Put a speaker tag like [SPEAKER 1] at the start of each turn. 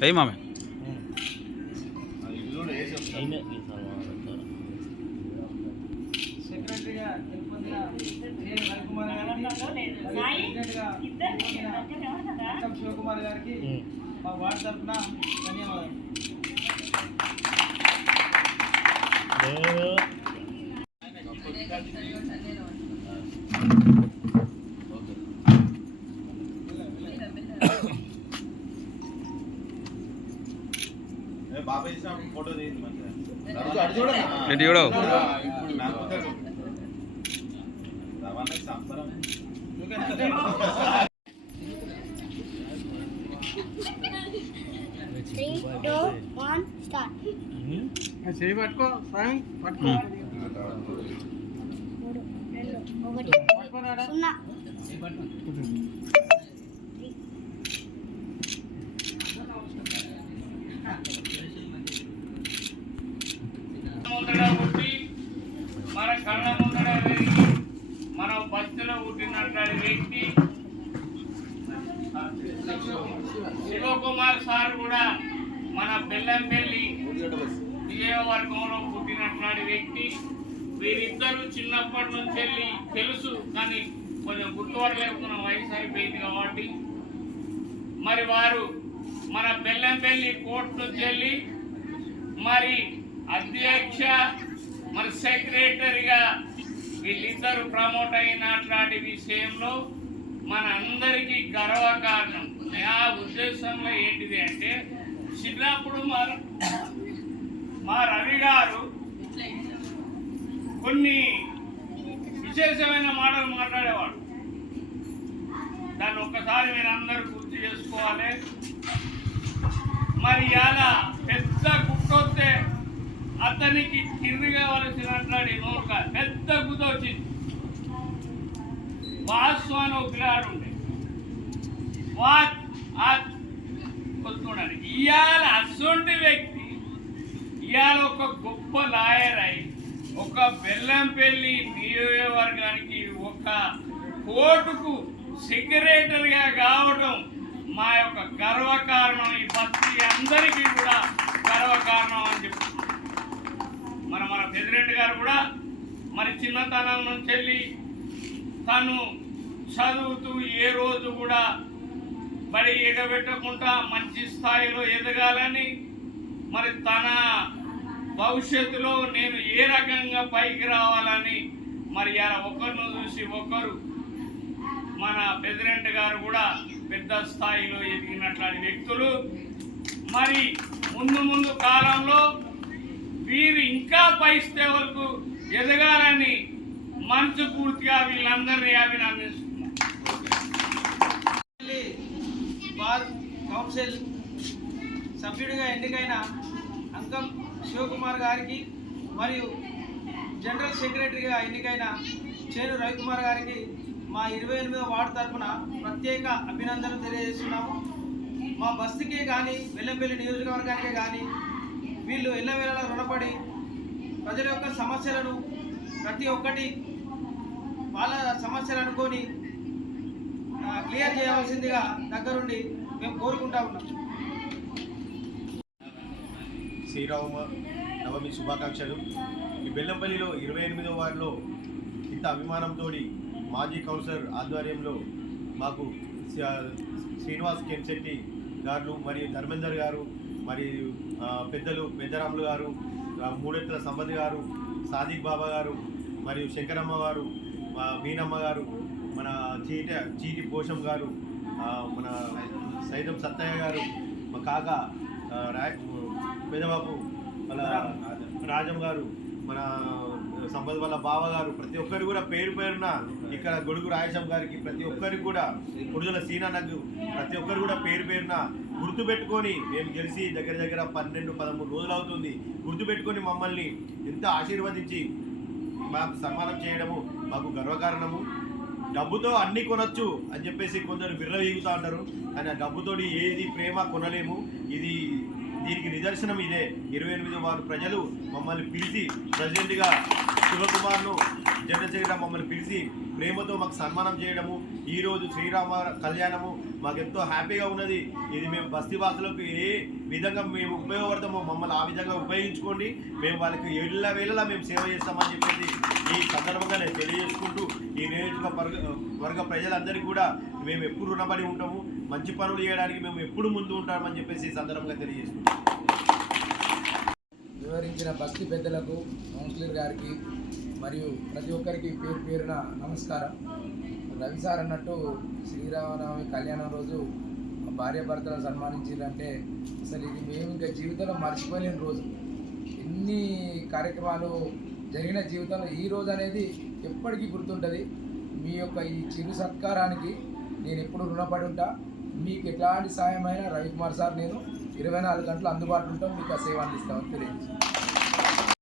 [SPEAKER 1] అయ్యి మామే
[SPEAKER 2] సెక్రటరీగా గెలుపొందిన శ్రీ రవికుమార్ గారికి ప్రెసిడెంట్గా గెలుపొందిన అక్కం శివకుమార్ గారికి మా వార్డు తరఫున ధన్యవాదాలు
[SPEAKER 3] one, start.
[SPEAKER 2] చేయి పట్టుకో స్వామి పట్టుకో.
[SPEAKER 3] ఒకటి. సున్నా.
[SPEAKER 4] ముందర పుట్టి మన కళ్ళ ముందర పెరిగి మన బస్సులో పుట్టినటువంటి వ్యక్తి శివకుమార్ సార్ కూడా మన బెల్లంపల్లి నియోజకవర్గంలో పుట్టినటువంటి వ్యక్తి. వీరిద్దరూ చిన్నప్పటి నుంచి వెళ్ళి తెలుసు కానీ కొంచెం గుర్తుపడలేకున్న వయసు అయిపోయింది కాబట్టి. మరి వారు మన బెల్లంపల్లి కోర్టు నుంచి వెళ్ళి మరి అధ్యక్ష మరి సెక్రటరీగా వీళ్ళిద్దరు ప్రమోట్ అయినట్లాంటి విషయంలో మన అందరికీ గర్వకారణం నా ఉద్దేశంలో ఏంటిది అంటే చిన్నప్పుడు మా మా రవి గారు కొన్ని విశేషమైన మాటలు మాట్లాడేవాడు. దాన్ని ఒక్కసారి మీరు అందరూ గుర్తు చేసుకోవాలి. మరి ఇలా అతనికి తిరగవలసినట్లాంటి నోరుగా పెద్ద గుత వచ్చింది. వాసు అని ఒక పిల్లాడు ఉండే. వాచ్ వస్తున్నాడు ఇవాళ అసొంటి వ్యక్తి ఇవాళ ఒక గొప్ప లాయర్ అయి ఒక బెల్లంపల్లి నియోజకవర్గానికి ఒక కోర్టుకు సెక్రటరీగా కావడం మా యొక్క గర్వకారణం. ఈ భక్తి అందరికీ కూడా గర్వకారణం అని చెప్తున్నాం గారు కూడా మరి చిన్నతనం నుంచి వెళ్ళి తను చదువుతూ ఏ రోజు కూడా బడి ఎగబెట్టకుండా మంచి స్థాయిలో ఎదగాలని మరి తన భవిష్యత్తులో నేను ఏ రకంగా పైకి రావాలని మరి అలా ఒకరిని చూసి ఒకరు మన ప్రెసిడెంట్ గారు కూడా పెద్ద స్థాయిలో ఎదిగినట్లాంటి వ్యక్తులు. మరి ముందు ముందు కాలంలో వీరు ఇంకా పై స్థాయిలకు ఎదగాలని మనసు పూర్తిగా వీళ్ళందరినీ అభినందిస్తున్నాం.
[SPEAKER 2] బార్ కౌన్సిల్ సభ్యుడిగా ఎన్నికైన అంకం శివకుమార్ గారికి మరియు జనరల్ సెక్రటరీగా ఎన్నికైన చేను రవికుమార్ గారికి మా ఇరవై ఎనిమిదో వార్డు తరఫున ప్రత్యేక అభినందనలు తెలియజేస్తున్నాము. మా బస్తీకే కానీ వెల్లంపల్లి నియోజకవర్గానికే కానీ వీళ్ళు ఎల్లవేళలా రుణపడి ప్రజల యొక్క సమస్యలను ప్రతి ఒక్కటి వాళ్ళ సమస్యలు అనుకొని క్లియర్ చేయవలసిందిగా దగ్గరుండి మేము కోరుకుంటా ఉన్నాం.
[SPEAKER 5] శ్రీరామ నవమి శుభాకాంక్షలు. ఈ బెల్లంపల్లిలో ఇరవై ఎనిమిదో వారిలో ఇంత అభిమానంతో మాజీ కౌన్సిలర్ ఆధ్వర్యంలో మాకు శ్రీనివాస్ కెంశెట్టి గారు మరియు ధర్మేందర్ గారు మరి పెద్దలు పెద్దరాములు గారు ఆ, మూడెత్తుల గారు సాదిక్ బాబా గారు మరియు శంకరమ్మ గారు మా మీనమ్మ గారు మన చీట చీటి పోషం గారు మన సైతం సత్తయ్య గారు మా కాక రాయ రా పెదబాబు వాళ్ళ రాజం గారు మన సంపద వల్ల బావ గారు ప్రతి ఒక్కరు కూడా పేరు పేరున ఇక్కడ గొడుగు రాయశం గారికి ప్రతి ఒక్కరికి కూడా కుడుదల సీనాన్నకు ప్రతి ఒక్కరు కూడా పేరు పేరున గుర్తుపెట్టుకొని మేము గెలిచి దగ్గర దగ్గర పన్నెండు పదమూడు రోజులు అవుతుంది. గుర్తుపెట్టుకొని మమ్మల్ని ఎంత ఆశీర్వదించి మాకు సన్మానం చేయడము మాకు గర్వకారణము. డబ్బుతో అన్నీ కొనొచ్చు అని చెప్పేసి కొందరు విర్రవీగుతూ ఉంటారు. కానీ ఆ డబ్బుతోటి ఏది ప్రేమ కొనలేము. ఇది దీనికి నిదర్శనం ఇదే. ఇరవై ఎనిమిది వారు ప్రజలు మమ్మల్ని పిలిచి ప్రెసిడెంట్గా శివకుమార్ను జనరల్ మమ్మల్ని పిలిచి ప్రేమతో మాకు సన్మానం చేయడము ఈరోజు శ్రీరామ కళ్యాణము మాకెంతో హ్యాపీగా ఉన్నది. ఇది మేము బస్తీవాసులకు ఏ విధంగా మేము ఉపయోగపడతామో మమ్మల్ని ఆ విధంగా ఉపయోగించుకోండి. మేము వాళ్ళకి ఎల్ల వేళలా మేము సేవ చేస్తామని చెప్పేసి ఈ సందర్భంగా నేను తెలియజేసుకుంటూ ఈ నియోజకవర్గ వర్గ ప్రజలందరికీ కూడా మేము ఎప్పుడు రుణపడి ఉంటాము. మంచి పనులు చేయడానికి మేము ఎప్పుడు ముందు ఉంటామని చెప్పేసి ఈ సందర్భంగా తెలియజేస్తున్నాం
[SPEAKER 6] వివరించిన బస్తీ పెద్దలకు కౌన్సిలర్ గారికి మరియు ప్రతి ఒక్కరికి పేరు పేరున నమస్కారం. రవి సార్ అన్నట్టు శ్రీరామనవమి కళ్యాణం రోజు భార్య భర్తలను సన్మానించారంటే అసలు ఇది మేము ఇంకా జీవితంలో మర్చిపోలేని రోజు. ఎన్ని కార్యక్రమాలు జరిగిన జీవితంలో ఈ రోజు అనేది ఎప్పటికీ గుర్తుంటుంది. మీ యొక్క ఈ చిరు సత్కారానికి నేను ఎప్పుడు రుణపడి ఉంటా. మీకు ఎట్లాంటి సాయమైనా రవికుమార్ సార్ నేను ఇరవై నాలుగు గంటలు అందుబాటులో ఉంటాం. మీకు ఆ సేవ అందిస్తామని తెలియజేస్తాను